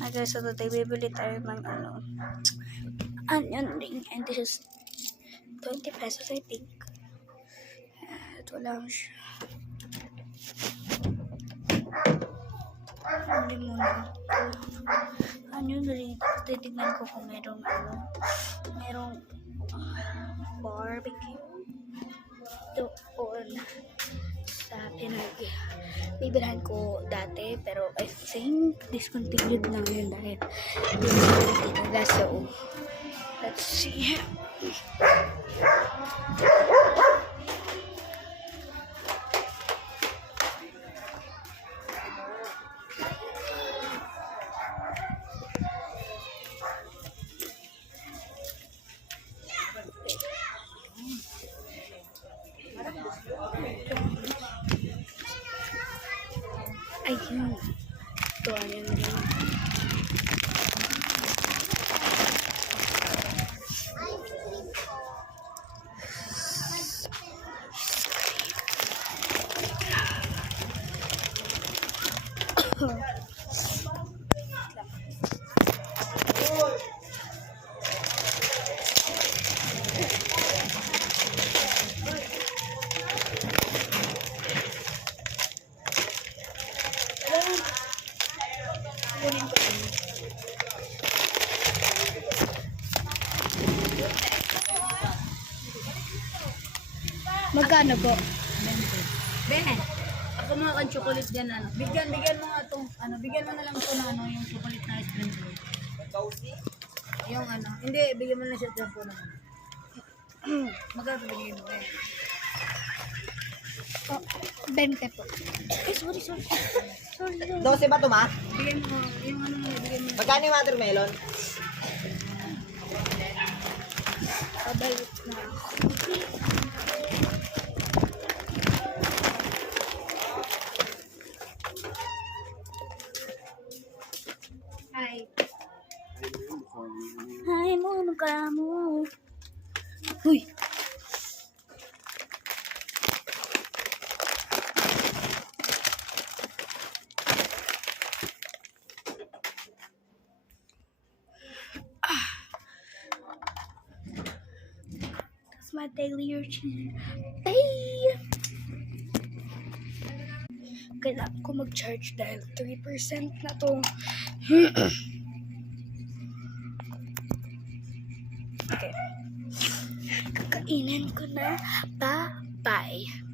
Hi guys, so today bibili tayo ng onion ring, and this is 20 pesos I think. Ito lang siya. Bili muna ako. Onion ring, titignan ko kung merong barbecue doon sa Pinag. Bibilhan ko dati pero I think discontinued lang yun dahil dito. So let's see. Ayun. Ito, ayan rin. Magkano po? 20. Ben, ako mga kan chocolate dyan, Bigyan mo nga itong, bigyan mo na lang ito na, yung chocolate na ice cream. Yung hindi, bigyan mo na siya dyan po naman. Magkano bigyan mo, Ben? Oh, 20 po. Eh, sorry. 12 ba ito, ma? Bigyan mo, yung bigyan mo. Magkano yung watermelon? Pabalik na ako. Hi, mono ka mo. Uy. That's my daily routine. Hey! Kailangan ko mag-charge dahil 3% na to. Okay. Kakainin ko na. Bye-bye.